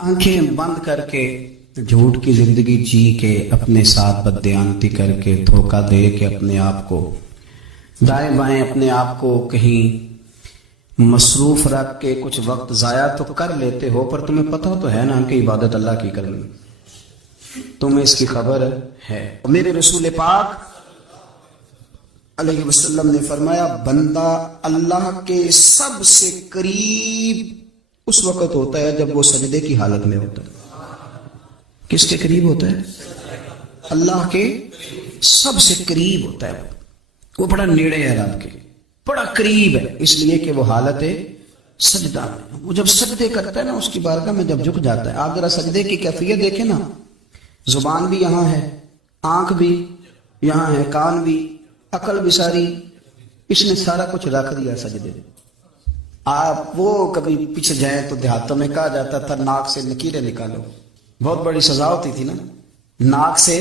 آنکھیں بند کر کے جھوٹ کی زندگی جی کے اپنے ساتھ بددیانتی کر کے دھوکہ دے کے اپنے آپ کو دائیں بائیں اپنے آپ کو کہیں مصروف رکھ کے کچھ وقت ضائع تو کر لیتے ہو، پر تمہیں پتہ تو ہے نا کہ عبادت اللہ کی کرنی، تمہیں اس کی خبر ہے۔ میرے رسول پاک علیہ وسلم نے فرمایا بندہ اللہ کے سب سے قریب اس وقت ہوتا ہے جب وہ سجدے کی حالت میں ہوتا ہے۔ کس کے قریب ہوتا ہے؟ اللہ کے سب سے قریب ہوتا ہے، وہ بڑا نیڑے ہے رب کے، بڑا قریب ہے، اس لیے کہ وہ حالت سجدہ میں، وہ جب سجدے کرتا ہے نا اس کی بارگاہ میں جب جھک جاتا ہے۔ آپ ذرا سجدے کی کیفیت دیکھیں نا، زبان بھی یہاں ہے، آنکھ بھی یہاں ہے، کان بھی، عقل بھی ساری، اس نے سارا کچھ رکھ دیا سجدے۔ آپ وہ کبھی پیچھے جائیں تو دیہاتوں میں کہا جاتا تھا ناک سے نکیرے نکالو، بہت بڑی سزا ہوتی تھی نا، ناک سے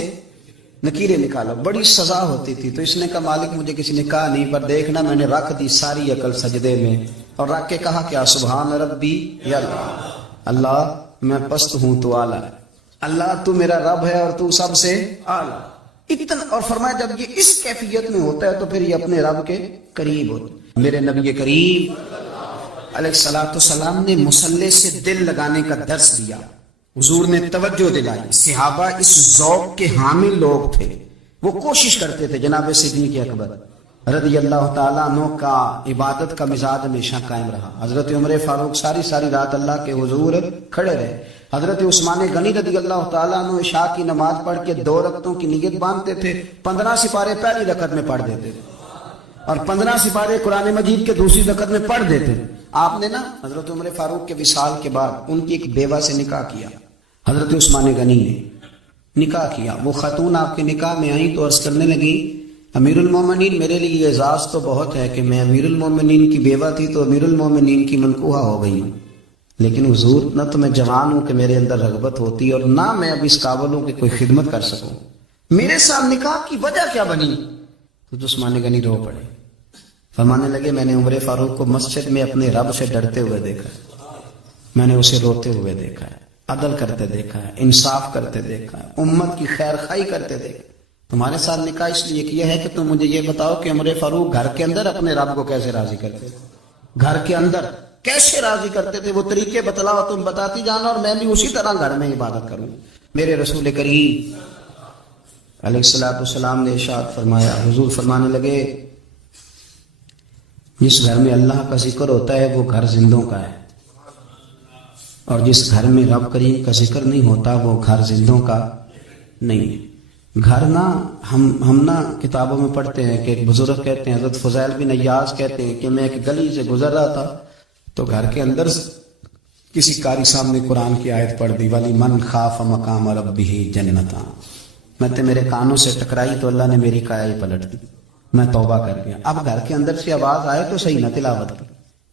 نکیرے نکالو، بڑی سزا ہوتی تھی۔ تو اس نے کہا مالک مجھے کسی نے کہا نہیں، پر دیکھنا میں نے رکھ دی ساری عقل سجدے میں، اور رکھ کے کہا کیا سبحان ربی یا اللہ، اللہ میں پست ہوں تو اعلیٰ، اللہ تو میرا رب ہے اور تو سب سے اعلیٰ اتنا۔ اور فرمایا جب یہ اس کیفیت میں ہوتا ہے تو پھر یہ اپنے رب کے قریب ہوتا ہے۔ میرے نبی کریم علیہ الصلوۃ والسلام نے مصلی سے دل لگانے کا درس دیا، حضور نے توجہ دلائی، صحابہ اس ذوق کے حامل لوگ تھے، وہ کوشش کرتے تھے۔ جناب صدیق اکبر رضی اللہ تعالیٰ عنہ کا عبادت کا مزاج ہمیشہ قائم رہا۔ حضرت عمر فاروق ساری رات اللہ کے حضور کھڑے رہے۔ حضرت عثمان غنی رضی اللہ تعالیٰ عنہ عشاء کی نماز پڑھ کے 2 رکعتوں کی نیت باندھتے تھے، 15 سپارے پہلی رکعت میں پڑھ دیتے تھے اور 15 سپارے قرآن مجید کے دوسری رکعت میں پڑھ دیتے تھے۔ آپ نے نا حضرت عمر فاروق کے وصال کے بعد ان کی ایک بیوہ سے نکاح کیا، حضرت عثمان غنی نے نکاح کیا۔ وہ خاتون آپ کے نکاح میں آئیں تو عرض کرنے لگی امیر المومنین میرے لیے اعزاز تو بہت ہے کہ میں امیر المومنین کی بیوہ تھی تو امیر المومنین کی منکوحہ ہو گئی ہوں، لیکن حضور نہ تو میں جوان ہوں کہ میرے اندر رغبت ہوتی اور نہ میں اب اس قابل ہوں کہ کوئی خدمت کر سکوں، میرے ساتھ نکاح کی وجہ کیا بنی؟ تو عثمان غنی رو پڑے، فرمانے لگے میں نے عمر فاروق کو مسجد میں اپنے رب سے ڈرتے ہوئے دیکھا ہے، میں نے اسے روتے ہوئے دیکھا ہے، عدل کرتے دیکھا ہے، انصاف کرتے دیکھا ہے، امت کی خیر خواہی کرتے دیکھا ہے۔ تمہارے ساتھ نکاح اس لیے کیا ہے کہ تم مجھے یہ بتاؤ کہ عمر فاروق گھر کے اندر اپنے رب کو کیسے راضی کرتے تھے، گھر کے اندر کیسے راضی کرتے تھے، وہ طریقے بتلاؤ، تم بتاتی جانا اور میں بھی اسی طرح گھر میں عبادت کروں۔ میرے رسول کریم علیہ الصلوۃ والسلام نے ارشاد فرمایا، حضور فرمانے لگے جس گھر میں اللہ کا ذکر ہوتا ہے وہ گھر زندوں کا ہے، اور جس گھر میں رب کریم کا ذکر نہیں ہوتا وہ گھر زندوں کا نہیں ہے۔ گھر نا ہم نا کتابوں میں پڑھتے ہیں کہ ایک بزرگ کہتے ہیں، حضرت فضیل بن عیاض کہتے ہیں کہ میں ایک گلی سے گزر رہا تھا تو گھر کے اندر کسی قاری صاحب نے قرآن کی آیت پڑھ دی وَلِمَنْ خَافَ مَقَامَ رَبِّهِ جَنَّتَانِ، میں میرے کانوں سے ٹکرائی تو اللہ نے میری کایا ہی پلٹ دی، میں توبہ کر گیا۔ اب گھر کے اندر سے آواز آئے تو صحیح نہ تلاوت کی،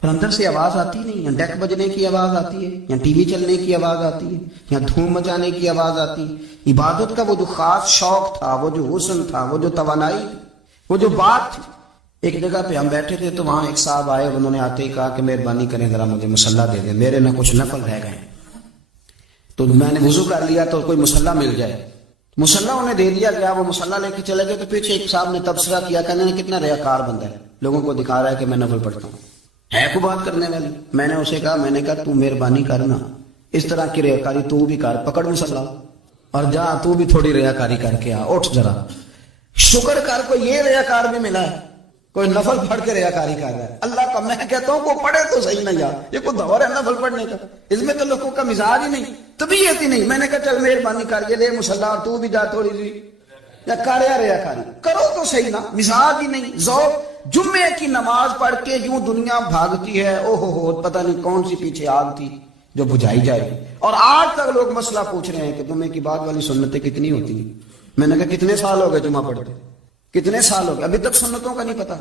پر اندر سے آواز آتی نہیں، یا ڈیک بجنے کی آواز آتی ہے، یا ٹی وی چلنے کی آواز آتی ہے، یا دھوم مچانے کی آواز آتی ہے۔ عبادت کا وہ جو خاص شوق تھا، وہ جو حسن تھا، وہ جو توانائی تھی، وہ جو بات تھی۔ ایک جگہ پہ ہم بیٹھے تھے تو وہاں ایک صاحب آئے، انہوں نے آتے ہی کہا کہ مہربانی کریں ذرا مجھے مصلی دے دیں، میرے نہ کچھ نفل رہ گئے۔ تو میں نے وضو کر لیا تو کوئی مصلی مل جائے، مصلی انہیں دے دیا گیا، وہ مصلی لے کے چلے گئے تو پیچھے ایک صاحب نے تبصرہ کیا، کہنے نے کتنا ریاکار بندہ ہے، لوگوں کو دکھا رہا ہے کہ میں نفل پڑھتا ہوں، ہے کو بات کرنے والی۔ میں نے اسے کہا، میں نے کہا تو مہربانی کرنا اس طرح کی ریاکاری تو بھی کر، پکڑ مصلی اور جا تو بھی تھوڑی ریاکاری کر کے آ، اٹھ ذرا شکر کر، کوئی یہ ریاکار بھی ملا ہے، کوئی نفل پڑھ کے ریاکاری کر رہا ہے۔ اللہ کا میں کہتا ہوں کو پڑھے تو صحیح نہیں، یار یہ کوئی دور ہے نفل پڑھنے کا، اس میں تو لوگوں کا مزاج ہی نہیں، طبیعت ہی نہیں۔ میں نے کہا چل مہربانی کر یہ لے مصلی اور تو بھی جا تھوڑی سی یا کر یا ریاکاری کرو تو صحیح نا، مزاج ہی نہیں، ذوق۔ جمعے کی نماز پڑھ کے یوں دنیا بھاگتی ہے، او ہو پتہ نہیں کون سی پیچھے آگ تھی جو بجھائی جائے، اور آج تک لوگ مسئلہ پوچھ رہے ہیں کہ جمعے کی بعد والی سنتیں کتنی ہوتی ہیں۔ میں نے کہا کتنے سال ہو گئے جمعہ پڑھتے، کتنے سال ہو گئے، ابھی تک سنتوں کا نہیں پتا،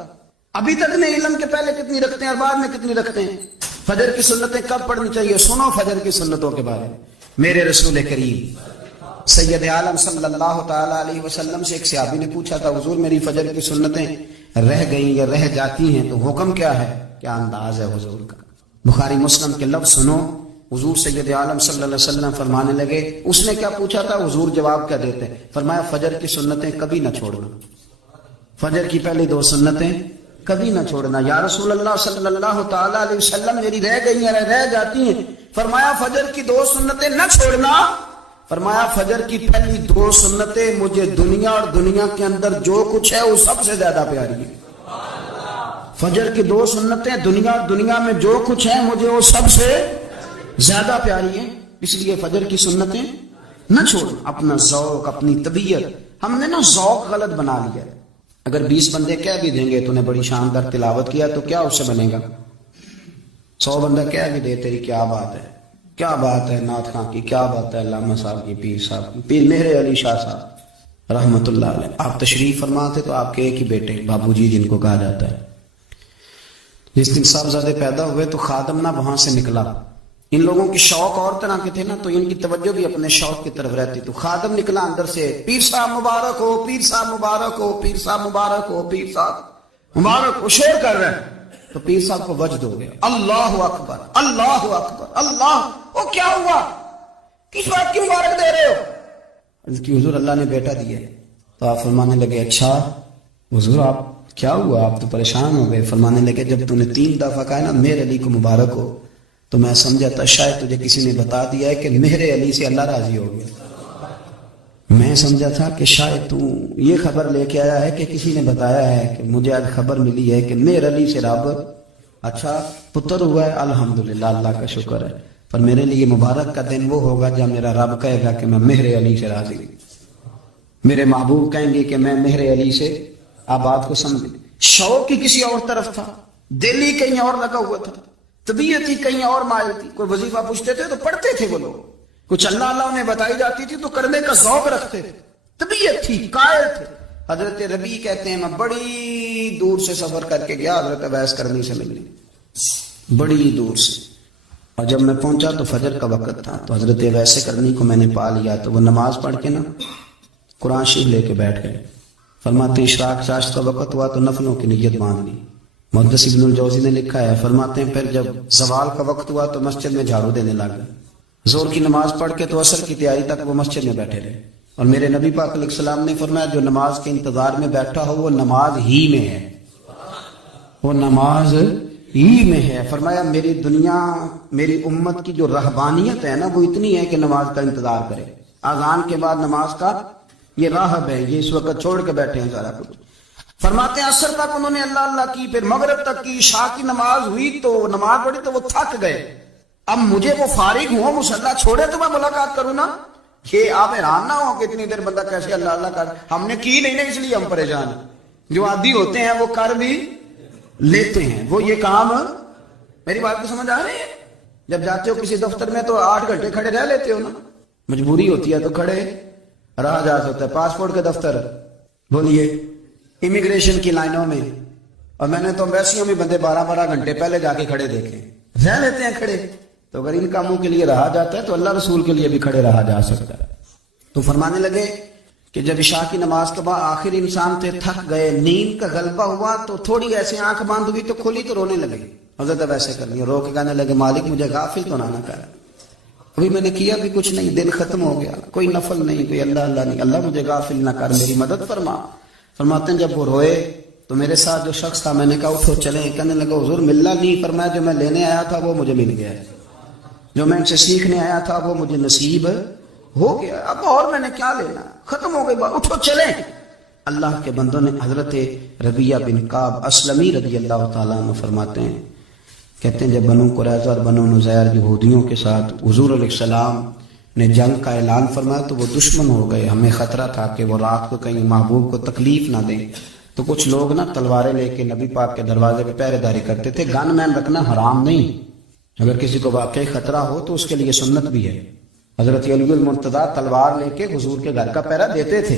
ابھی تک نے علم کے پہلے کتنی رکھتے ہیں اور بعد میں کتنی رکھتے ہیں۔ فجر کی سنتیں کب پڑھنی چاہیے، سنو فجر کی سنتوں کے بارے میں۔ میرے رسول کریم سید عالم صلی اللہ تعالی علیہ وسلم سے ایک صحابی نے پوچھا تھا، حضور میری فجر کی سنتیں رہ گئیں یا رہ جاتی ہیں تو حکم کیا ہے، کیا انداز ہے حضور کا؟ بخاری مسلم کے لفظ سنو، حضور سید عالم صلی اللہ علیہ وسلم فرمانے لگے، اس نے کیا پوچھا تھا، حضور جواب کیا دیتے ہیں؟ فرمایا فجر کی سنتیں کبھی نہ چھوڑنا، فجر کی پہلی 2 سنتیں کبھی نہ چھوڑنا۔ یا رسول اللہ صلی اللہ تعالی علیہ وسلم میری رہ گئی ہیں، رہ جاتی ہیں۔ فرمایا فجر کی 2 سنتیں نہ چھوڑنا۔ فرمایا فجر کی پہلی 2 سنتیں مجھے دنیا اور دنیا کے اندر جو کچھ ہے وہ سب سے زیادہ پیاری ہے۔ فجر کی 2 سنتیں دنیا اور دنیا میں جو کچھ ہے مجھے وہ سب سے زیادہ پیاری ہے، اس لیے فجر کی سنتیں نہ چھوڑ۔ اپنا ذوق، اپنی طبیعت، ہم نے نا ذوق غلط بنا لیا ہے۔ اگر 20 بندے کہہ بھی دیں گے تو نے بڑی شاندار تلاوت کیا تو کیا اس سے بنے گا؟ 100 بندہ کہہ بھی دے تیری کیا بات ہے، کیا بات ہے نعت خاں کی، کیا بات ہے علامہ صاحب کی، پیر صاحب کی، پیر مہر علی شاہ صاحب رحمت اللہ علیہ۔ آپ تشریف فرما تھے تو آپ کے ایک ہی بیٹے بابو جی جن کو کہا جاتا ہے، جس دن صاحبزادے پیدا ہوئے تو خادم نہ وہاں سے نکلا۔ ان لوگوں کی شوق اور طرح کے تھے نا، تو ان کی توجہ بھی اپنے شوق کی طرف رہتی، تو خادم نکلا اندر سے، پیر صاحب مبارک ہو، پیر صاحب مبارک ہو، پیر صاحب مبارک ہو، پیر صاحب مبارک ہو، شور کر رہے ہیں۔ تو پیر صاحب کو وجد ہو گیا، اللہ اکبر اللہ اکبر اللہ، وہ کیا ہوا، کس بات کی مبارک دے رہے ہو؟ عرض کی حضور اللہ نے بیٹا دیا ہے۔ تو آپ فرمانے لگے اچھا حضور آپ کیا ہوا، آپ تو پریشان ہو گئے۔ فرمانے لگے جب تو نے 3 دفعہ کہا نا مہر علی کو مبارک ہو، تو میں سمجھا تھا شاید تجھے کسی نے بتا دیا ہے کہ مہر علی سے اللہ راضی ہو گیا۔ میں سمجھا تھا کہ شاید تو یہ خبر لے کے آیا ہے کہ کسی نے بتایا ہے کہ مجھے آج خبر ملی ہے کہ مہر علی سے رب اچھا پتر ہوا ہے، الحمدللہ اللہ کا شکر ہے۔ پر میرے لیے مبارک کا دن وہ ہوگا جب میرا رب کہے گا کہ میں مہر علی سے راضی ہوں، میرے محبوب کہیں گے کہ میں مہر علی سے۔ آپ بات کو سمجھیں، شوق ہی کسی اور طرف تھا، دل ہی کہیں اور لگا ہوا تھا، طبیعت ہی کہیں اور مائل تھی۔ کوئی وظیفہ پوچھتے تھے تو پڑھتے تھے وہ لوگ، کچھ اللہ اللہ انہیں بتائی جاتی تھی تو کرنے کا ذوق رکھتے تھے، طبیعت تھی، قائل تھے۔ حضرت ربیع کہتے ہیں میں بڑی دور سے سفر کر کے گیا حضرت اویس کرنی سے ملنے، بڑی دور سے، اور جب میں پہنچا تو فجر کا وقت تھا، تو حضرت اویس کرنی کو میں نے پا لیا، تو وہ نماز پڑھ کے نا قرآن شریف لے کے بیٹھ گئے۔ فرماتے ہیں اشراق چاشت کا وقت ہوا تو نفلوں کی نیت باندھ لی۔ محدث ابن الجوزی نے لکھا ہے، فرماتے ہیں پھر جب زوال کا وقت ہوا تو مسجد میں جھاڑو دینے لگا، زور کی نماز پڑھ کے تو عصر کی تیاری تک وہ مسجد میں بیٹھے رہے۔ اور میرے نبی پاک علیہ السلام نے فرمایا جو نماز کے انتظار میں بیٹھا ہو وہ نماز ہی میں ہے، وہ نماز ہی میں ہے۔ فرمایا میری دنیا میری امت کی جو رہبانیت ہے نا وہ اتنی ہے کہ نماز کا انتظار کرے، اذان کے بعد نماز کا یہ راہب ہے، یہ اس وقت چھوڑ کے بیٹھے ہیں سارا کچھ۔ فرماتے ہیں عصر تک انہوں نے اللہ اللہ کی، پھر مغرب تک کی، عشاء کی نماز ہوئی تو نماز پڑھی تو وہ تھک گئے۔ اب مجھے وہ فارغ ہوں مصلی چھوڑے تو میں ملاقات کروں نا، کہ آپ حیران نہ ہو کہ اتنی دیر بندہ کیسے اللہ اللہ کر، ہم نے کی نہیں نا اس لیے ہم پریشان ہیں۔ جو عادی ہوتے ہیں وہ کر بھی لیتے ہیں، وہ یہ کام، میری بات کو سمجھ آ رہی ہے؟ جب جاتے ہو کسی دفتر میں تو 8 گھنٹے کھڑے رہ لیتے ہو نا، مجبوری ہوتی ہے تو کھڑے رہا جا سکتا ہے۔ پاسپورٹ کے دفتر بولیے، امیگریشن کی لائنوں میں، اور میں نے تو ویسے ہی بندے 12 گھنٹے پہلے جا کے کھڑے دیکھے، رہ لیتے ہیں کھڑے۔ تو اگر ان کاموں کے لیے رہا جاتا ہے تو اللہ رسول کے لیے بھی کھڑے رہا جا سکتا ہے۔ تو فرمانے لگے کہ جب عشاء کی نماز کے بعد آخر انسان تھے، تھک گئے، نیند کا غلبہ ہوا تو تھوڑی ایسے آنکھ بند ہوئی تو کھولی تو رونے لگے۔ حضرت ویسے کر لیا، رو کے کہنے لگے مالک مجھے غافل تو نہ کر، ابھی میں نے کیا بھی کچھ نہیں، دن ختم ہو گیا، کوئی نفل نہیں، کوئی اللہ اللہ نہیں، اللہ مجھے غافل نہ کر، میری مدد فرما۔ فرماتے ہیں جب وہ روئے تو میرے ساتھ جو شخص تھا میں نے کہا اٹھو چلیں، کہنے لگا حضور ملنا نہیں، فرمایا جو میں لینے آیا تھا وہ مجھے مل گیا ہے، جو میں ان سے سیکھنے آیا تھا وہ مجھے نصیب ہو گیا، اب اور میں نے کیا لینا، ختم ہو گئی بات، اٹھو چلیں۔ اللہ کے بندوں نے حضرت ربیعہ بن کعب اسلمی رضی اللہ تعالیٰ عنہ فرماتے ہیں، کہتے ہیں جب بنو قریظہ اور بنو نذیر یہودیوں کے ساتھ حضور علیہ السلام نے جنگ کا اعلان فرمایا تو وہ دشمن ہو گئے، ہمیں خطرہ تھا کہ وہ رات کو کہیں محبوب کو تکلیف نہ دیں، تو کچھ لوگ نا تلواریں لے کے نبی پاک کے دروازے پہ پہرے داری کرتے تھے۔ گن مین رکھنا حرام نہیں، اگر کسی کو واقعی خطرہ ہو تو اس کے لیے سنت بھی ہے۔ حضرت علی المرتضیٰ تلوار لے کے حضور کے گھر کا پہرا دیتے تھے۔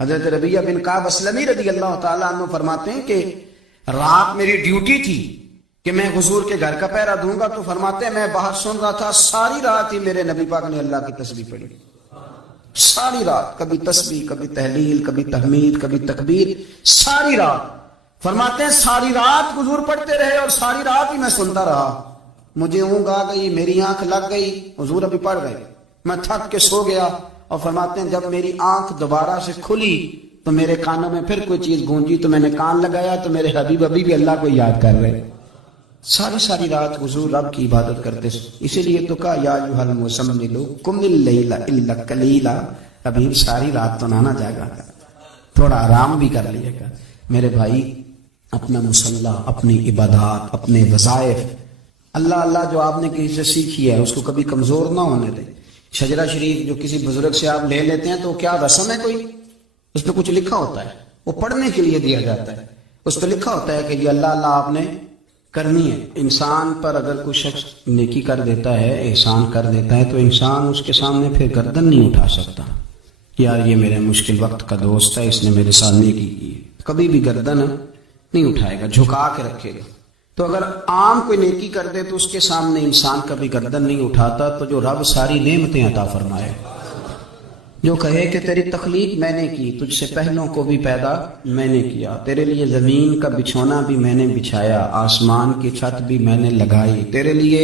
حضرت ربیعہ بن کعب اسلمی رضی اللہ تعالیٰ عنہ فرماتے ہیں کہ رات میری ڈیوٹی تھی کہ میں حضور کے گھر کا پہرا دوں گا، تو فرماتے ہیں میں باہر سن رہا تھا، ساری رات ہی میرے نبی پاک نے اللہ کی تسبیح پڑھی، ساری رات، کبھی تسبیح، کبھی تحلیل، کبھی تحمید، کبھی تکبیر، ساری رات۔ فرماتے ہیں ساری رات حضور پڑھتے رہے اور ساری رات ہی میں سنتا رہا۔ مجھے اونگ آ گئی، میری آنکھ لگ گئی، حضور ابھی پڑھ گئے، میں تھک کے سو گیا، اور فرماتے ہیں جب میری آنکھ دوبارہ سے کھلی تو میرے کانوں میں پھر کوئی چیز گونجی، تو میں نے کان لگایا تو میرے حبیب ابھی بھی اللہ کو یاد کر رہے، ساری رات حضور رب کی عبادت کرتے، اسی لیے تو کہا یا ایھا المزمل قم اللیل الا قلیلا، ابھی ساری رات تو نہ جاگا، تھوڑا آرام بھی کر لیے گا۔ میرے بھائی اپنا مصلح، اپنی عبادات، اپنے وظائف، اللہ اللہ جو آپ نے کسی سے سیکھی ہے اس کو کبھی کمزور نہ ہونے دیں۔ شجرہ شریف جو کسی بزرگ سے آپ لے لیتے ہیں تو کیا رسم ہے کوئی؟ اس پہ کچھ لکھا ہوتا ہے، وہ پڑھنے کے لیے دیا جاتا ہے، اس پہ لکھا ہوتا ہے کہ یہ اللہ اللہ آپ نے کرنی ہے۔ انسان پر اگر کوئی شخص نیکی کر دیتا ہے، احسان کر دیتا ہے، تو انسان اس کے سامنے پھر گردن نہیں اٹھا سکتا، یار یہ میرے مشکل وقت کا دوست ہے، اس نے میرے ساتھ نیکی کی، کبھی بھی گردن نہیں اٹھائے گا، جھکا کے رکھے گا۔ تو اگر عام کوئی نیکی کر دے تو اس کے سامنے انسان کبھی گردن نہیں اٹھاتا، تو جو رب ساری نعمتیں عطا فرمائے، جو کہے کہ تیری تخلیق میں نے کی، تجھ سے پہلوں کو بھی پیدا میں نے کیا، تیرے لیے زمین کا بچھونا بھی میں نے بچھایا، آسمان کی چھت بھی میں نے لگائی، تیرے لیے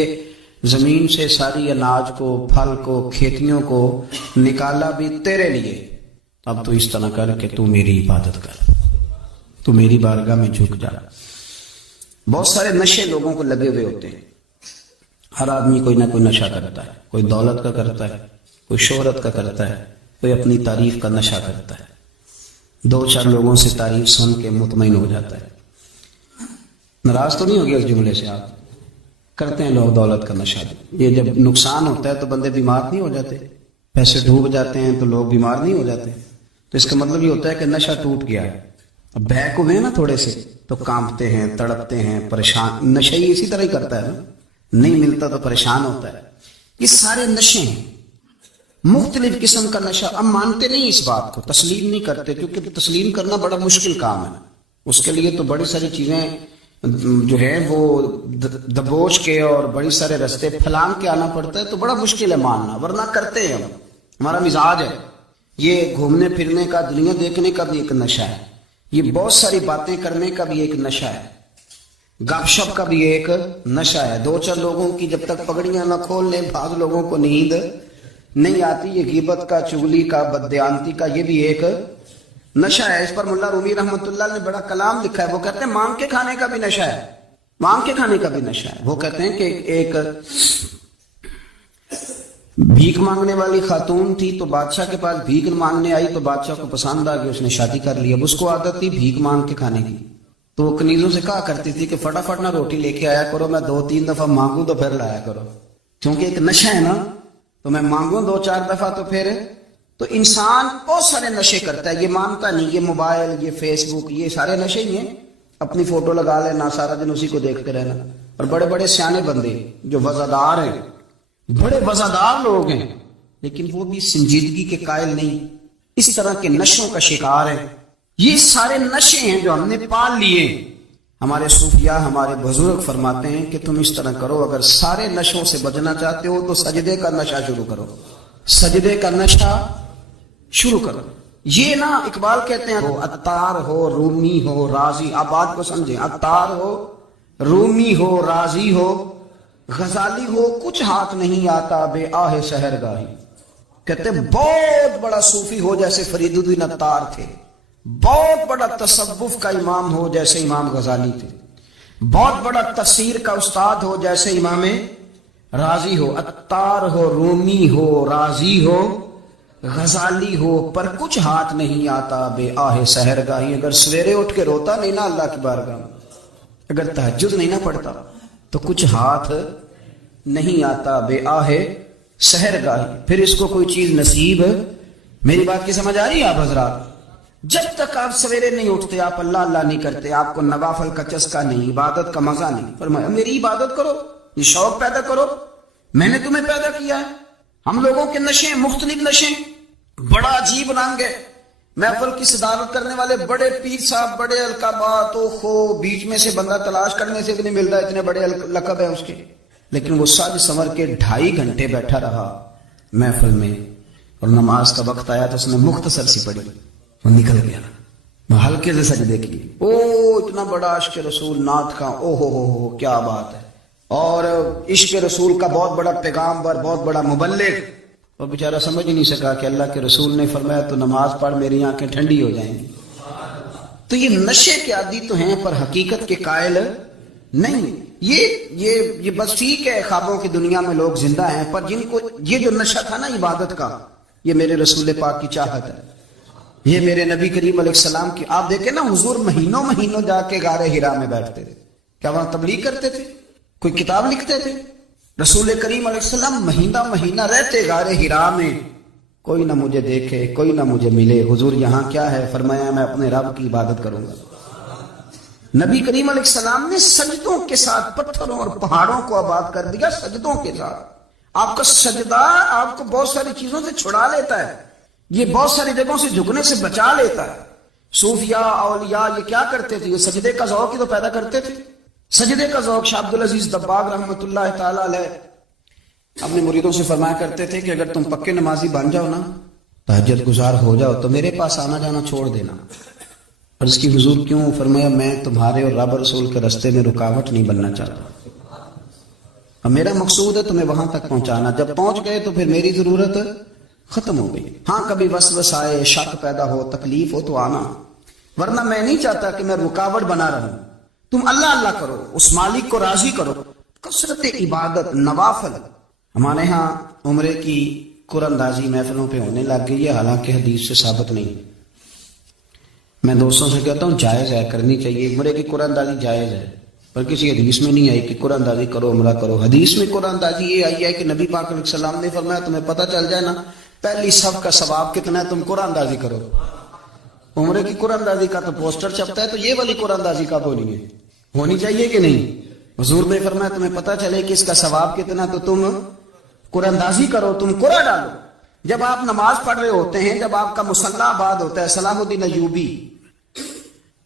زمین سے ساری اناج کو، پھل کو، کھیتیوں کو نکالا بھی تیرے لیے، اب تو اس طرح کر کہ تو میری عبادت کر، تو میری بارگاہ میں جھک جا۔ بہت سارے نشے لوگوں کو لگے ہوئے ہوتے ہیں، ہر آدمی کوئی نہ کوئی نشہ کرتا ہے، کوئی دولت کا کرتا ہے، کوئی شہرت کا کرتا ہے، کوئی اپنی تعریف کا نشہ کرتا ہے، دو چار لوگوں سے تعریف سن کے مطمئن ہو جاتا ہے۔ ناراض تو نہیں ہو گیا اس جملے سے؟ آپ کرتے ہیں لوگ دولت کا نشہ، یہ جب نقصان ہوتا ہے تو بندے بیمار نہیں ہو جاتے، پیسے ڈوب جاتے ہیں تو لوگ بیمار نہیں ہو جاتے، تو اس کا مطلب یہ ہوتا ہے کہ نشہ ٹوٹ گیا ہے۔ اب بہک ہوئے نا تھوڑے سے تو کانپتے ہیں، تڑپتے ہیں، پریشان، نشہ ہی اسی طرح ہی کرتا ہے نا، نہیں ملتا تو پریشان ہوتا ہے۔ یہ سارے نشے ہیں، مختلف قسم کا نشہ۔ ہم مانتے نہیں اس بات کو، تسلیم نہیں کرتے، کیونکہ تسلیم کرنا بڑا مشکل کام ہے، اس کے لیے تو بڑی ساری چیزیں جو ہے وہ دبوچ کے اور بڑی سارے رستے پھلانگ کے آنا پڑتا ہے، تو بڑا مشکل ہے ماننا، ورنہ کرتے ہیں ہم، ہمارا مزاج ہے۔ یہ گھومنے پھرنے کا، دنیا دیکھنے کا بھی ایک نشہ ہے، یہ بہت ساری باتیں کرنے کا بھی ایک نشہ ہے، گپ شپ کا بھی ایک نشہ ہے۔ دو چار لوگوں کی جب تک پگڑیاں نہ کھول لیں، بعض لوگوں کو نیند نہیں آتی، یہ غیبت کا، چغلی کا، بددیانتی کا، یہ بھی ایک نشہ ہے۔ اس پر ملا رومی رحمۃ اللہ نے بڑا کلام لکھا ہے، وہ کہتے ہیں مانگ کے کھانے کا بھی نشہ ہے، مانگ کے کھانے کا بھی نشہ ہے۔ وہ کہتے ہیں کہ ایک بھیک مانگنے والی خاتون تھی، تو بادشاہ کے پاس بھیک مانگنے آئی، تو بادشاہ کو پسند آ گئی، اس نے شادی کر لی۔ اب اس کو عادت تھی بھیک مانگ کے کھانے کی، تو وہ کنیزوں سے کہا کرتی تھی کہ فٹافٹ نہ روٹی لے کے آیا کرو، میں 2-3 دفعہ مانگوں تو پھر لایا کرو، کیونکہ ایک نشہ ہے نا، تو میں مانگوں 2-4 دفعہ تو پھر۔ تو انسان بہت سارے نشے کرتا ہے، یہ مانتا نہیں، یہ موبائل، یہ فیس بک، یہ سارے نشے ہی ہیں۔ اپنی فوٹو لگا لینا، سارا دن اسی کو دیکھتے رہنا، اور بڑے بڑے سیانے بندے جو وزادار ہیں، بڑے وزادار لوگ ہیں، لیکن وہ بھی سنجیدگی کے قائل نہیں، اسی طرح کے نشوں کا شکار ہے۔ یہ سارے نشے ہیں جو ہم نے پال لیے۔ ہمارے صوفیاء، ہمارے بزرگ فرماتے ہیں کہ تم اس طرح کرو، اگر سارے نشوں سے بچنا چاہتے ہو تو سجدے کا نشہ شروع کرو، سجدے کا نشہ شروع کرو۔ یہ نا اقبال کہتے ہیں عطار ہو، رومی ہو، رازی، آپ بات کو سمجھیں، عطار ہو، رومی ہو، رازی ہو، غزالی ہو، کچھ ہاتھ نہیں آتا بے آہ سحر گاہی۔ کہتے ہیں بہت بڑا صوفی ہو جیسے فرید الدین عطار تھے، بہت بڑا تصوف کا امام ہو جیسے امام غزالی تھے، بہت بڑا تفسیر کا استاد ہو جیسے امام رازی ہو، عطار ہو، رومی ہو، رازی ہو، غزالی ہو، پر کچھ ہاتھ نہیں آتا بے آہ سحر گاہی۔ اگر سویرے اٹھ کے روتا نہیں نا اللہ کی بارگاہ میں، اگر تہجد نہیں نہ پڑھتا، تو کچھ ہاتھ نہیں آتا بے آہ سحر گاہی، پھر اس کو کوئی چیز نصیب۔ میری بات کی سمجھ آ رہی ہے آپ حضرات؟ جب تک آپ سویرے نہیں اٹھتے، آپ اللہ اللہ نہیں کرتے، آپ کو نوافل کا چسکا نہیں، عبادت کا مزہ نہیں، فرمایا میری عبادت کرو، یہ شوق پیدا کرو، میں نے تمہیں پیدا کیا ہے۔ ہم لوگوں کے نشے، مختلف نشے، بڑا عجیب رنگ ہے۔ محفل کی صدارت کرنے والے بڑے پیر صاحب، بڑے القابات، بیچ میں سے بندہ تلاش کرنے سے بھی نہیں ملتا، اتنے بڑے لقب ہے اس کے، لیکن وہ سج سنور کے 2.5 گھنٹے بیٹھا رہا محفل میں، اور نماز کا وقت آیا تو اس نے مختصر سی پڑھی، وہ نکل گیا، وہ ہلکے سے سجدے کی۔ اتنا بڑا عاشق رسول، نعت کا، او ہو کیا بات ہے، اور عشق رسول کا بہت بڑا پیغامبر، بہت بڑا مبلغ، وہ بیچارہ سمجھ ہی نہیں سکا کہ اللہ کے رسول نے فرمایا تو نماز پڑھ میری آنکھیں ٹھنڈی ہو جائیں گی۔ تو یہ نشے کے عادی تو ہیں پر حقیقت کے قائل نہیں۔ یہ بس ٹھیک ہے خوابوں کی دنیا میں لوگ زندہ ہیں، پر جن کو یہ جو نشہ تھا نا عبادت کا، یہ میرے رسول پاک کی چاہت ہے، یہ میرے نبی کریم علیہ السلام کی۔ آپ دیکھیں نا حضور مہینوں جا کے غار ہرا میں بیٹھتے تھے، کیا وہاں تبلیغ کرتے تھے؟ کوئی کتاب لکھتے تھے؟ رسول کریم علیہ السلام مہینہ رہتے غار ہرا میں، کوئی نہ مجھے دیکھے، کوئی نہ مجھے ملے، حضور یہاں کیا ہے؟ فرمایا میں اپنے رب کی عبادت کروں گا۔ نبی کریم علیہ السلام نے سجدوں کے ساتھ پتھروں اور پہاڑوں کو آباد کر دیا، سجدوں کے ساتھ۔ آپ کا سجدہ آپ کو بہت ساری چیزوں سے چھڑا لیتا ہے، یہ بہت ساری جگہوں سے جھکنے سے بچا لیتا ہے۔ صوفیاء اولیاء یہ کیا کرتے تھے؟ یہ سجدے کا ذوق ہی تو پیدا کرتے تھے۔ سجدے کا ذوق شاہ عبدالعزیز دباغ رحمۃ اللہ تعالی علیہ اپنے مریدوں سے فرمایا کرتے تھے کہ اگر تم پکے نمازی بن جاؤ نا، تہجد گزار ہو جاؤ، تو میرے پاس آنا جانا چھوڑ دینا۔ اور اس کی حضور کیوں؟ فرمایا میں تمہارے اور رب رسول کے راستے میں رکاوٹ نہیں بننا چاہتا، اور میرا مقصود ہے تمہیں وہاں تک پہنچانا۔ جب پہنچ گئے تو پھر میری ضرورت ختم ہو گئی۔ ہاں کبھی وسوس آئے، شک پیدا ہو، تکلیف ہو تو آنا، ورنہ میں نہیں چاہتا کہ میں رکاوٹ بنا رہوں۔ تم اللہ کرو، اس مالک کو راضی کرو، کثرت عبادت، نوافل۔ ہمارے ہاں عمرے کی قرآن اندازی محفلوں پہ ہونے لگ گئی ہے، حالانکہ حدیث سے ثابت نہیں۔ میں دوستوں سے کہتا ہوں جائز ہے، کرنی چاہیے، عمرے کی قرآن اندازی جائز ہے، پر کسی حدیث میں نہیں آئی کہ قرآن اندازی کرو عمرہ کرو۔ حدیث میں قرآن اندازی یہ آئی ہے کہ نبی پاک علیہ السلام نے فرمایا تمہیں پتہ چل جائے نا پہلی صف کا ثواب کتنا ہے، تم قرآن اندازی کرو۔ عمرے کی قرآن اندازی کا تو پوسٹر چھپتا ہے، تو یہ والی قرآن اندازی کب ہونی ہے؟ ہونی چاہیے کہ نہیں؟ حضور نے فرمایا تمہیں پتہ چلے کہ اس کا ثواب کتنا، تو تم قرآن اندازی کرو، تم قرآن ڈالو۔ جب آپ نماز پڑھ رہے ہوتے ہیں، جب آپ کا مصلی آباد ہوتا ہے، صلاح الدین ایوبی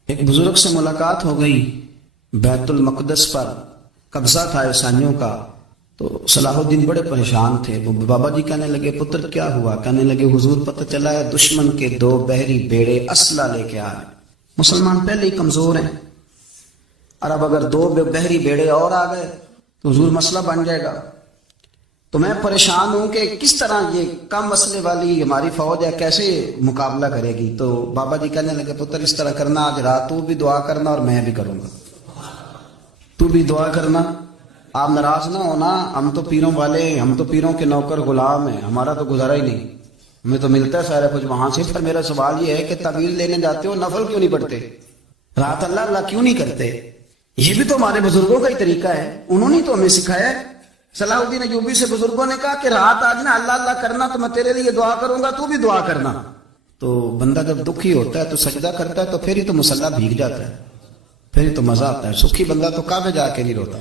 ایک بزرگ سے ملاقات ہو گئی، بیت المقدس پر قبضہ تھا عیسائیوں کا، تو صلاح الدین بڑے پریشان تھے۔ وہ بابا جی کہنے لگے پتر کیا ہوا؟ کہنے لگے حضور پتہ چلا ہے دشمن کے 2 بحری بیڑے اسلحہ لے کے آئے، مسلمان پہلے ہی کمزور ہیں، اور اب اگر 2 بحری بیڑے اور آ گئے تو حضور مسئلہ بن جائے گا۔ تو میں پریشان ہوں کہ کس طرح یہ کم مسئلے والی ہماری فوج ہے کیسے مقابلہ کرے گی۔ تو بابا جی کہنے لگے پتر اس طرح کرنا، آج رات تو بھی دعا کرنا اور میں بھی کروں گا، تو بھی دعا کرنا، آپ ناراض نہ ہونا، ہم تو پیروں والے، ہم تو پیروں کے نوکر غلام ہیں، ہمارا تو گزارا ہی نہیں، ہمیں تو ملتا ہے سارا کچھ وہاں سے۔ پر میرا سوال یہ ہے کہ تعویذ لینے جاتے ہو نفل کیوں نہیں پڑھتے؟ رات اللہ کیوں نہیں کرتے؟ یہ بھی تو ہمارے بزرگوں کا ہی طریقہ ہے، انہوں نے تو ہمیں سکھایا ہے۔ صلاح الدین ایوبی سے بزرگوں نے کہا کہ رات آج نا اللہ کرنا، تو میں تیرے لیے دعا کروں گا، تو بھی دعا کرنا۔ تو بندہ جب دکھی ہوتا ہے تو سجدہ کرتا ہے، تو پھر ہی تو مصلی بھیگ جاتا ہے، پھر ہی تو مزہ آتا ہے۔ سکھی بندہ تو کعبے جا کے نہیں روتا،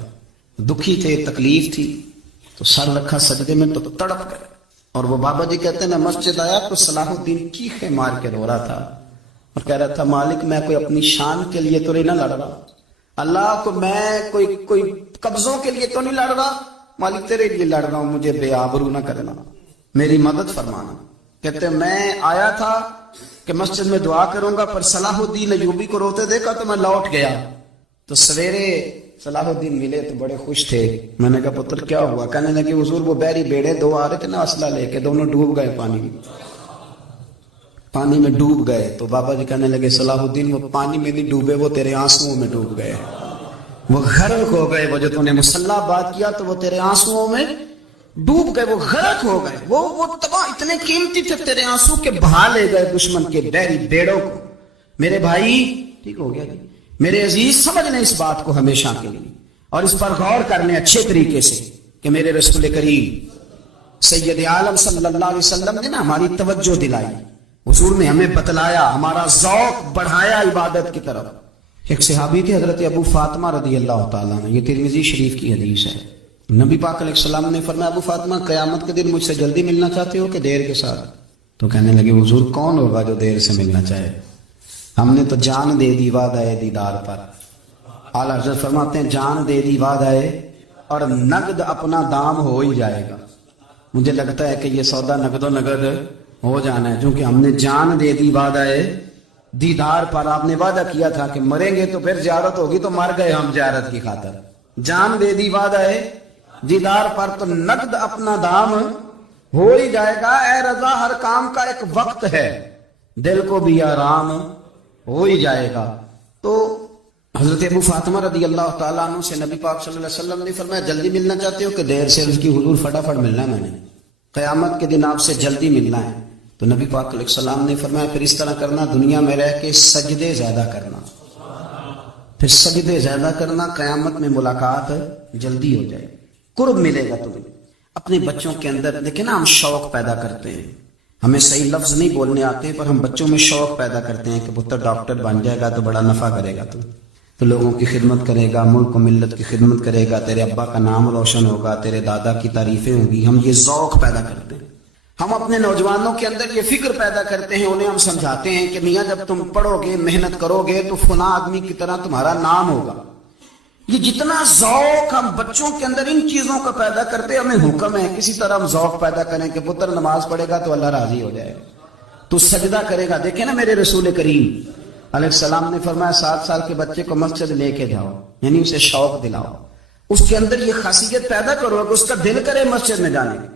دکھی تھے، تکلیف تھی، تو سر رکھا سجدے میں تو تڑپ گئے۔ اور وہ بابا جی کہتے ہیں میں مسجد آیا تو صلاح الدین چیخے مار کے رو رہا تھا اور کہہ رہا تھا مالک میں کوئی اپنی شان کے لیے تو نہیں نہ لڑ رہا، اللہ کو میں کوئی قبضوں کے لیے تو نہیں لڑ رہا، مالک تیرے لیے لڑ رہا ہوں، مجھے بے آبرو نہ کرنا، میری مدد فرمانا۔ کہتے ہیں میں آیا تھا کہ مسجد میں دعا کروں گا، پر صلاح الدین ایوبی کو روتے دیکھا تو میں لوٹ گیا۔ تو سویرے صلاح الدین ملے تو بڑے خوش تھے۔ میں نے کہا پتر کیا ہوا؟ کہنے لگے حضور وہ بحری بیڑے 2 آ رہے تھے نا اسلحہ لے کے، دونوں ڈوب گئے پانی میں ڈوب گئے۔ تو بابا جی کہنے لگے صلاح الدین وہ پانی میں نہیں ڈوبے، وہ تیرے آنسوؤں میں ڈوب گئے، وہ غرق ہو گئے، وہ جو تو نے مصلی بات کیا تو وہ تیرے آنسوؤں میں ڈوب گئے، وہ غرق ہو گئے، وہ تباہ اتنے قیمتی تھے، تیرے آنسو کے بہا لے گئے دشمن کے بحری بیڑوں کو۔ میرے بھائی ٹھیک ہو گیا جی، میرے عزیز سمجھ لیں اس بات کو ہمیشہ کے لیے، اور اس پر غور کرنے اچھے طریقے سے کہ میرے رسول کریم سید عالم صلی اللہ علیہ وسلم نے نا ہماری توجہ دلائی، حضور نے ہمیں بتلایا، ہمارا ذوق بڑھایا عبادت کی طرف۔ ایک صحابی تھے حضرت ابو فاطمہ رضی اللہ تعالیٰ عنہ، یہ ترمذی شریف کی حدیث ہے۔ نبی پاک علیہ السلام نے فرمایا ابو فاطمہ قیامت کے دن مجھ سے جلدی ملنا چاہتے ہو کہ دیر کے ساتھ؟ تو کہنے لگے حضور کون ہوگا جو دیر سے ملنا چاہے، ہم نے تو جان دے دی وعدہ دیدار پر۔ اعلیٰ حضرت فرماتے ہیں جان دے دی وعدہ اور نقد اپنا دام ہو ہی جائے گا۔ مجھے لگتا ہے کہ یہ سودا نقد و نقد ہو جانا ہے، کیونکہ ہم نے جان دے دی وعدہ دیدار پر۔ آپ نے وعدہ کیا تھا کہ مریں گے تو پھر زیارت ہوگی، تو مر گئے ہم زیارت کی خاطر، جان دے دی وعدہ ہے دیدار پر تو نقد اپنا دام ہو ہی جائے گا. اے رضا ہر کام کا ایک وقت ہے دل کو بھی آرام ہو ہی جائے گا. تو حضرت ابو فاطمہ رضی اللہ تعالیٰ عنہ سے نبی پاک صلی اللہ علیہ وسلم نے فرمایا جلدی ملنا چاہتے ہو کہ دیر سے؟ اس کی حضور فٹافٹ ملنا ہے، میں نے قیامت کے دن آپ سے جلدی ملنا ہے. تو نبی پاک علیہ السلام نے فرمایا پھر اس طرح کرنا، دنیا میں رہ کے سجدے زیادہ کرنا، پھر سجدے زیادہ کرنا، قیامت میں ملاقات جلدی ہو جائے، قرب ملے گا تمہیں. اپنے بچوں کے اندر دیکھیں نا، ہم شوق پیدا کرتے ہیں، ہمیں صحیح لفظ نہیں بولنے آتے پر ہم بچوں میں شوق پیدا کرتے ہیں کہ پتر ڈاکٹر بن جائے گا تو بڑا نفع کرے گا، تو لوگوں کی خدمت کرے گا، ملک و ملت کی خدمت کرے گا، تیرے ابا کا نام روشن ہوگا، تیرے دادا کی تعریفیں ہوں گی. ہم یہ ذوق پیدا کرتے ہیں. ہم اپنے نوجوانوں کے اندر یہ فکر پیدا کرتے ہیں، انہیں ہم سمجھاتے ہیں کہ میاں جب تم پڑھو گے، محنت کرو گے تو فلاں آدمی کی طرح تمہارا نام ہوگا. یہ جتنا ذوق ہم بچوں کے اندر ان چیزوں کا پیدا کرتے ہیں، ہمیں حکم ہے کسی طرح ہم ذوق پیدا کریں کہ پتر نماز پڑھے گا تو اللہ راضی ہو جائے گا، تو سجدہ کرے گا. دیکھیں نا میرے رسول کریم علیہ السلام نے فرمایا 7 سال کے بچے کو مسجد لے کے جاؤ، یعنی اسے شوق دلاؤ، اس کے اندر یہ خاصیت پیدا کرو کہ اس کا دل کرے مسجد میں جانے کی،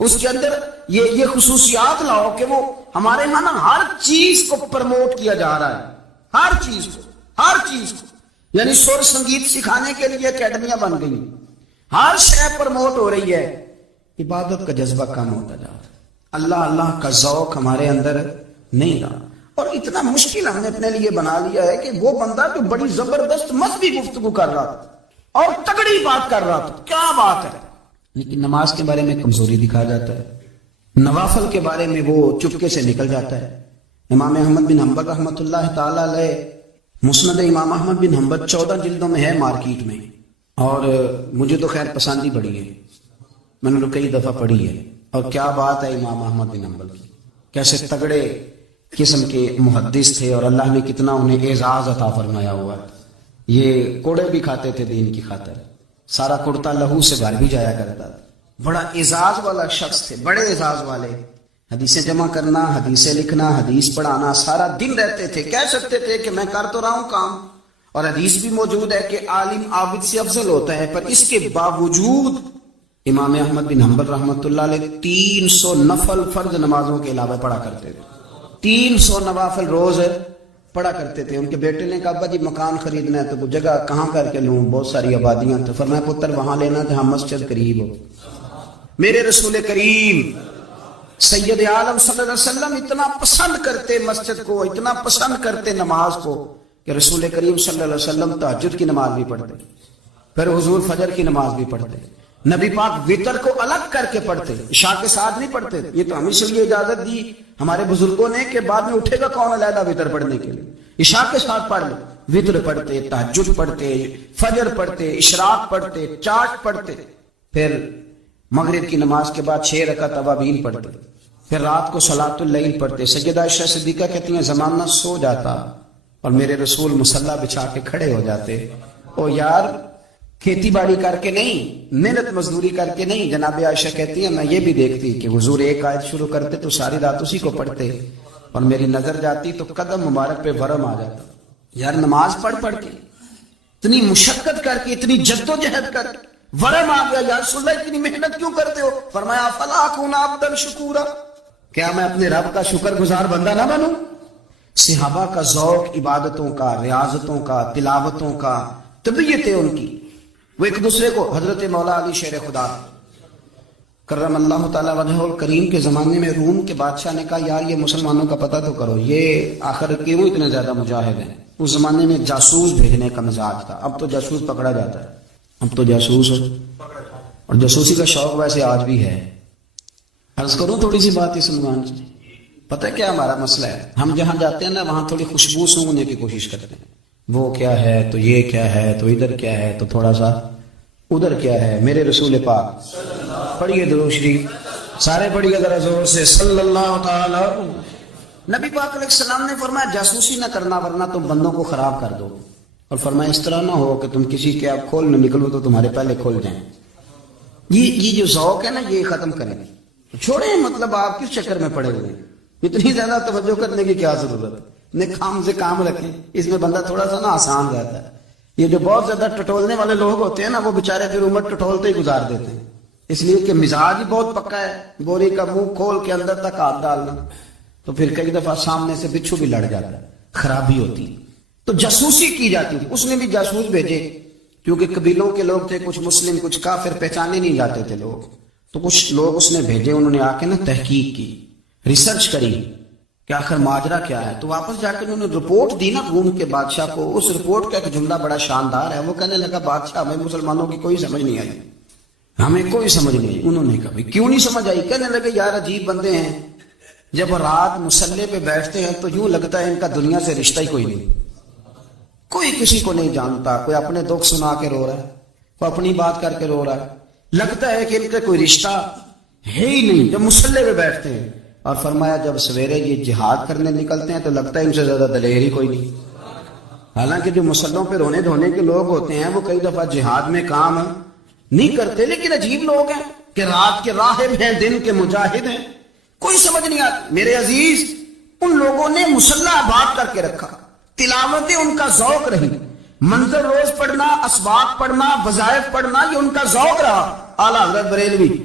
اس کے اندر یہ خصوصیات لاؤ کہ وہ ہمارے ہاں نا ہر چیز کو پروموٹ کیا جا رہا ہے، ہر چیز کو یعنی سر سنگیت سکھانے کے لیے اکیڈمیاں بن گئی، ہر شے پروموٹ ہو رہی ہے. عبادت کا جذبہ کم ہوتا جا رہا ہے، اللہ کا ذوق ہمارے اندر نہیں رہا. اور اتنا مشکل ہم نے اپنے لیے بنا لیا ہے کہ وہ بندہ جو بڑی زبردست مذہبی گفتگو کر رہا تھا اور تگڑی بات کر رہا تھا، کیا بات ہے، لیکن نماز کے بارے میں کمزوری دکھا جاتا ہے، نوافل کے بارے میں وہ چپکے سے نکل جاتا ہے. امام احمد بن حنبل رحمۃ اللہ تعالی علیہ، مسند امام احمد بن حنبل 14 جلدوں میں ہے مارکیٹ میں، اور مجھے تو خیر پسند ہی پڑی ہے، میں نے تو کئی دفعہ پڑھی ہے. اور کیا بات ہے امام احمد بن حنبل کی، کیسے تگڑے قسم کے محدث تھے اور اللہ نے کتنا انہیں اعزاز عطا فرمایا ہوا. یہ کوڑے بھی کھاتے تھے دین کی خاطر، سارا کرتا لہو سے گھر بھی جایا کرتا تھا. بڑا اعزاز والا شخص تھے، بڑے اعزاز والے. حدیثیں جمع کرنا، حدیثیں لکھنا، حدیث پڑھانا، سارا دن رہتے تھے. کہہ سکتے تھے کہ میں کر تو رہا ہوں کام، اور حدیث بھی موجود ہے کہ عالم عابد سے افضل ہوتا ہے، پر اس کے باوجود امام احمد بن حنبل رحمۃ اللہ علیہ 300 نفل فرض نمازوں کے علاوہ پڑھا کرتے تھے، 300 نوافل روز پڑھا کرتے تھے. ان کے بیٹے نے کہا ابا جی مکان خریدنا ہے تو وہ جگہ کہاں کر کے لوں، بہت ساری آبادیاں. تو فرمایا پتر وہاں لینا جہاں مسجد قریب ہو. میرے رسول کریم سید عالم صلی اللہ علیہ وسلم اتنا پسند کرتے مسجد کو، اتنا پسند کرتے نماز کو کہ رسول کریم صلی اللہ علیہ وسلم تہجد کی نماز بھی پڑھتے، پھر حضور فجر کی نماز بھی پڑھتے. نبی پاک وتر کو الگ کر کے پڑھتے، عشاء کے ساتھ نہیں پڑھتے. یہ تو ہمیں اس لیے اجازت دی ہمارے بزرگوں نے کہ بعد میں اٹھے گا کون علیحدہ وتر پڑھنے کے لیے، عشاء کے ساتھ پڑھ لو. وتر پڑھتے، تہجد پڑھتے، فجر پڑھتے، اشراق پڑھتے، چاٹ پڑھتے، پھر مغرب کی نماز کے بعد 6 رکعت اوابین پڑھتے، پھر رات کو صلاۃ اللیل پڑھتے. سیدہ عائشہ صدیقہ کہتی ہیں زمانہ سو جاتا اور میرے رسول مصلی بچھا کے کھڑے ہو جاتے. او یار کھیتی باڑی کر کے نہیں، محنت مزدوری کر کے نہیں. جناب عائشہ کہتی ہیں میں یہ بھی دیکھتی کہ حضور ایک آیت شروع کرتے تو ساری رات اسی کو پڑھتے، اور میری نظر جاتی تو قدم مبارک پہ ورم آ جاتا. یار نماز پڑھ کے اتنی مشقت کر کے، اتنی جدوجہد کر کے ورم آ گیا، یا رسول اللہ اتنی محنت کیوں کرتے ہو؟ فرمایا فلا اکون عبدا شکورا، کیا میں اپنے رب کا شکر گزار بندہ نہ بنوں؟ صحابہ کا ذوق عبادتوں کا، ریاضتوں کا، تلاوتوں کا، طبیعت ہے ان کی. وہ ایک دوسرے کو، حضرت مولا علی شیر خدا کرم اللہ تعالی وجہہ الکریم کے زمانے میں روم کے بادشاہ نے کہا یار یہ مسلمانوں کا پتہ تو کرو، یہ آخر کیوں اتنے زیادہ مجاہد ہیں. اس زمانے میں جاسوس بھیجنے کا مزاج تھا، اب تو جاسوس پکڑا جاتا ہے، اب تو جاسوس، اور جاسوسی کا شوق ویسے آج بھی ہے. عرض کروں تھوڑی سی بات اس عنوان سے. پتہ کیا ہمارا مسئلہ ہے، ہم جہاں جاتے ہیں نا وہاں تھوڑی خوشبو سونگنے کی کوشش کرتے ہیں. وہ کیا ہے تو یہ کیا ہے تو ادھر کیا ہے تو تھوڑا سا ادھر کیا ہے. میرے رسول پاک پڑھیے درود شریف سارے پڑھیے ذرا زور سے صلی اللہ تعالی. نبی پاک علیہ السلام نے فرمایا جاسوسی نہ کرنا ورنہ تم بندوں کو خراب کر دو، اور فرمایا اس طرح نہ ہو کہ تم کسی کے آپ کھول نہ نکلو تو تمہارے پہلے کھول جائیں. یہ جو ذوق ہے نا یہ ختم کریں، چھوڑیں. مطلب آپ کس چکر میں پڑے ہوئے ہیں، اتنی زیادہ توجہ کرنے کی کیا ضرورت ہے. کام سے کام رکھیں، اس میں بندہ تھوڑا سا نا آسان رہتا ہے. یہ جو بہت زیادہ ٹٹولنے والے لوگ ہوتے ہیں نا، وہ بےچارے پھر عمر ٹٹولتے ہی گزار دیتے ہیں، اس لیے کہ مزاج ہی بہت پکا ہے، بوری کا منہ کھول کے اندر تک ہاتھ ڈالنا، تو پھر کئی دفعہ سامنے سے بچھو بھی لڑ جاتا ہے، خرابی ہوتی۔ تو جاسوسی کی جاتی تھی، اس نے بھی جاسوس بھیجے، کیونکہ قبیلوں کے لوگ تھے، کچھ مسلم کچھ کافر، پہچانے نہیں جاتے تھے لوگ، تو کچھ لوگ اس نے بھیجے، انہوں نے آ کے نا تحقیق کی، ریسرچ کری کہ آخر ماجرا کیا ہے۔ تو واپس جا کے انہوں نے رپورٹ دی نا روم کے بادشاہ کو۔ اس رپورٹ کا ایک جملہ بڑا شاندار ہے، وہ کہنے لگا بادشاہ ہمیں مسلمانوں کی کوئی سمجھ نہیں آئی، ہمیں کوئی سمجھ نہیں آئی۔ انہوں نے کہا کیوں نہیں سمجھ آئی؟ کہنے لگے یار عجیب بندے ہیں، جب رات مسلح پہ بیٹھتے ہیں تو یوں لگتا ہے ان کا دنیا سے رشتہ ہی کوئی نہیں، کوئی کسی کو نہیں جانتا، کوئی اپنے دکھ سنا کے رو رہا ہے، کوئی اپنی بات کر کے رو رہا ہے، لگتا ہے کہ ان کا کوئی رشتہ ہے ہی نہیں جب مسلح پہ بیٹھتے ہیں۔ اور فرمایا جب سویرے یہ جہاد کرنے نکلتے ہیں تو لگتا ہے ان سے زیادہ دلیر ہی کوئی نہیں۔ حالانکہ جو مسلحوں پہ رونے دھونے کے لوگ ہوتے ہیں وہ کئی دفعہ جہاد میں کام نہیں کرتے، لیکن عجیب لوگ ہیں کہ رات کے راہب ہیں، دن کے مجاہد ہیں، کوئی سمجھ نہیں آتی۔ میرے عزیز، ان لوگوں نے مسلح آباد کر کے رکھا، تلاوتیں ان کا ذوق رہی، منظر روز پڑھنا، اسباق پڑھنا، وظائف پڑھنا، یہ ان کا ذوق رہا۔ اعلیٰ حضرت بریلوی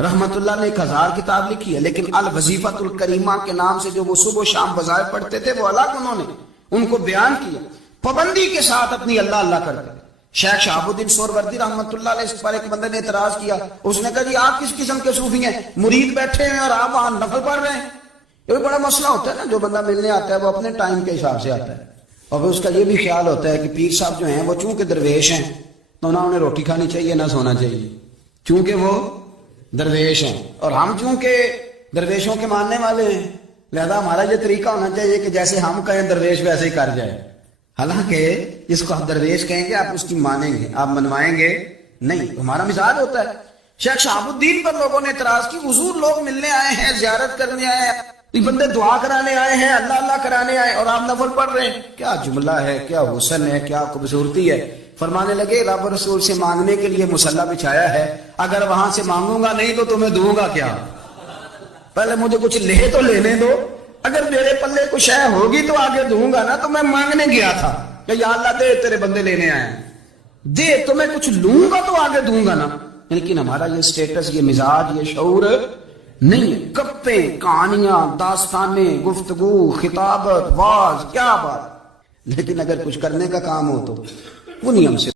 رحمت اللہ نے 1000 کتاب لکھی ہے، لیکن الوظیفۃ الکریمہ کے نام سے جو وہ صبح و شام وظائف پڑھتے تھے وہ الگ انہوں نے ان کو بیان کیا، پابندی کے ساتھ اپنی اللہ اللہ کرتے۔ شیخ شہاب الدین سہروردی رحمت اللہ علیہ، اس پر ایک بندے نے اعتراض کیا، اس نے کہا جی آپ کس قسم کے صوفی ہیں، مرید بیٹھے ہیں اور آپ وہاں نفل پڑھ رہے ہیں؟ یہ بڑا مسئلہ ہوتا ہے نا، جو بندہ ملنے آتا ہے وہ اپنے ٹائم کے حساب سے آتا ہے، اور پھر اس کا یہ بھی خیال ہوتا ہے کہ پیر صاحب جو ہیں وہ چونکہ درویش ہیں تو نہ انہیں روٹی کھانی چاہیے نہ سونا چاہیے، چونکہ وہ درویش ہیں، اور ہم چونکہ درویشوں کے ماننے والے ہیں، لہذا ہمارا یہ طریقہ ہونا چاہیے کہ جیسے ہم کہیں درویش ویسے ہی کر جائے۔ حالانکہ جس کو آپ درویش کہیں گے آپ اس کی مانیں گے، آپ منوائیں گے نہیں، ہمارا مزاج ہوتا ہے۔ شیخ شہاب الدین پر لوگوں نے اعتراض کی، حضور لوگ ملنے آئے ہیں، زیارت کرنے آئے ہیں، یہ بندے دعا کرانے آئے ہیں، اللہ اللہ کرانے آئے، اور آپ نفل پڑھ رہے ہیں، کیا جملہ ہے، کیا حسن ہے، کیا خوبصورتی ہے۔ فرمانے لگے رب رسول سے مانگنے کے لیے مصلی بچھایا ہے، اگر وہاں سے مانگوں گا نہیں تو تمہیں دوں گا کیا؟ پہلے مجھے کچھ لے تو لینے دو، اگر میرے پلے کچھ ہے ہوگی تو آگے دوں گا نا۔ تو میں مانگنے گیا تھا کہ یا اللہ دے، تیرے بندے لینے آئے ہیں، دے تو میں کچھ لوں گا تو آگے دوں گا نا۔ لیکن ہمارا یہ سٹیٹس، یہ مزاج، یہ شعور نہیں، گپیں، کہانیاں، داستانیں، گفتگو، خطابت، واز، کیا بات۔ لیکن اگر کچھ کرنے کا کام ہو تو وہ نہیں ہم سے